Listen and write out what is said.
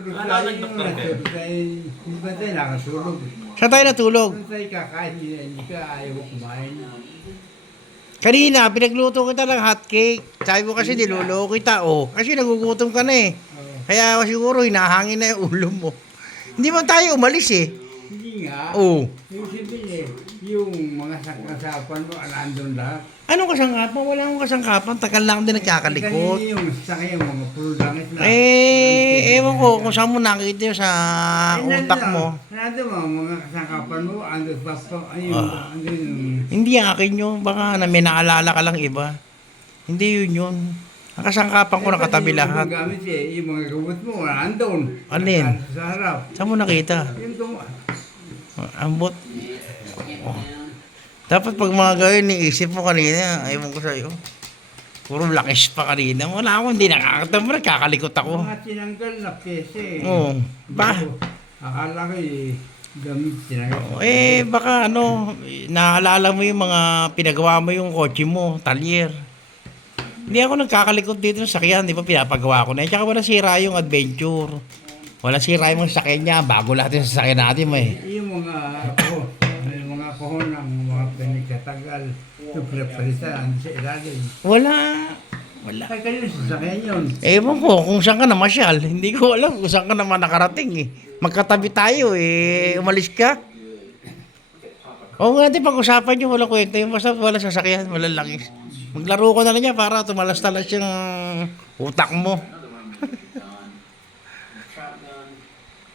Nagdoktor ka. Hindi ba tayo nakatulog? Saan tayo natulog? Kung tayo kakain, hindi ka ayaw mo kumain. Kanina, pinagluto kita ng hotcake. Sabi mo kasi niloloko kita, oh. Kasi nagugutom ka na eh. Oh. Kaya siguro hinahangin na yung ulo mo. Hindi man tayo umalis eh. Hindi nga. Oo. Yung sabihin yung mga kasapan mo, nandun lahat. Anong kasangkapan? Wala akong kasangkapan. Tagal lang din nagkakalikot. Kanina yung sakay, mga puro langit na. Ewan ko kung saan mo nakita yun sa utak mo. Nandun mga kasangkapan mo, andun pa pa, ayun, andun yung... Hindi akin yun. Baka na may naalala ka lang iba. Hindi yun yun. Ang kasangkapan ko nakatabi lahat. Yung gamit eh, yung mga gamot mo, andun. Alin? Sa harap. Saan mo nakita? Yung Ambot. Oh. Dapat pag mga gawin, niisip mo kanina, ayaw ko sa'yo. Puro lakis pa kanina. Wala ako, hindi nakakatama. Kakalikot ako. mga tinanggal na pese. Oo. Ba? Akala ko eh, gamit tinanggal. Baka naalala mo yung mga pinagawa mo yung kotse mo, talyer. Hindi ako nagkakalikot dito sa sakyan, di ba pinapagawa ko na. Tsaka wala sira yung adventure. Wala sira yung sakyan niya, bago lahat yung sasakyan natin mo eh. Yung mga kohon ng mga pinagkatagal, yung pinapalitan sa ilalim. Wala. Ay, kanina sasakyan yun. Ewan ko kung saan ka na masyal. Hindi ko alam kung saan ka naman nakarating eh. Magkatabi tayo eh. Umalis ka. Oo nga din, pag-usapan nyo, walang kwenta yung basta wala sasakyan, walang langis. Maglaro ko na lang niya para tumalas-talas yung utak mo.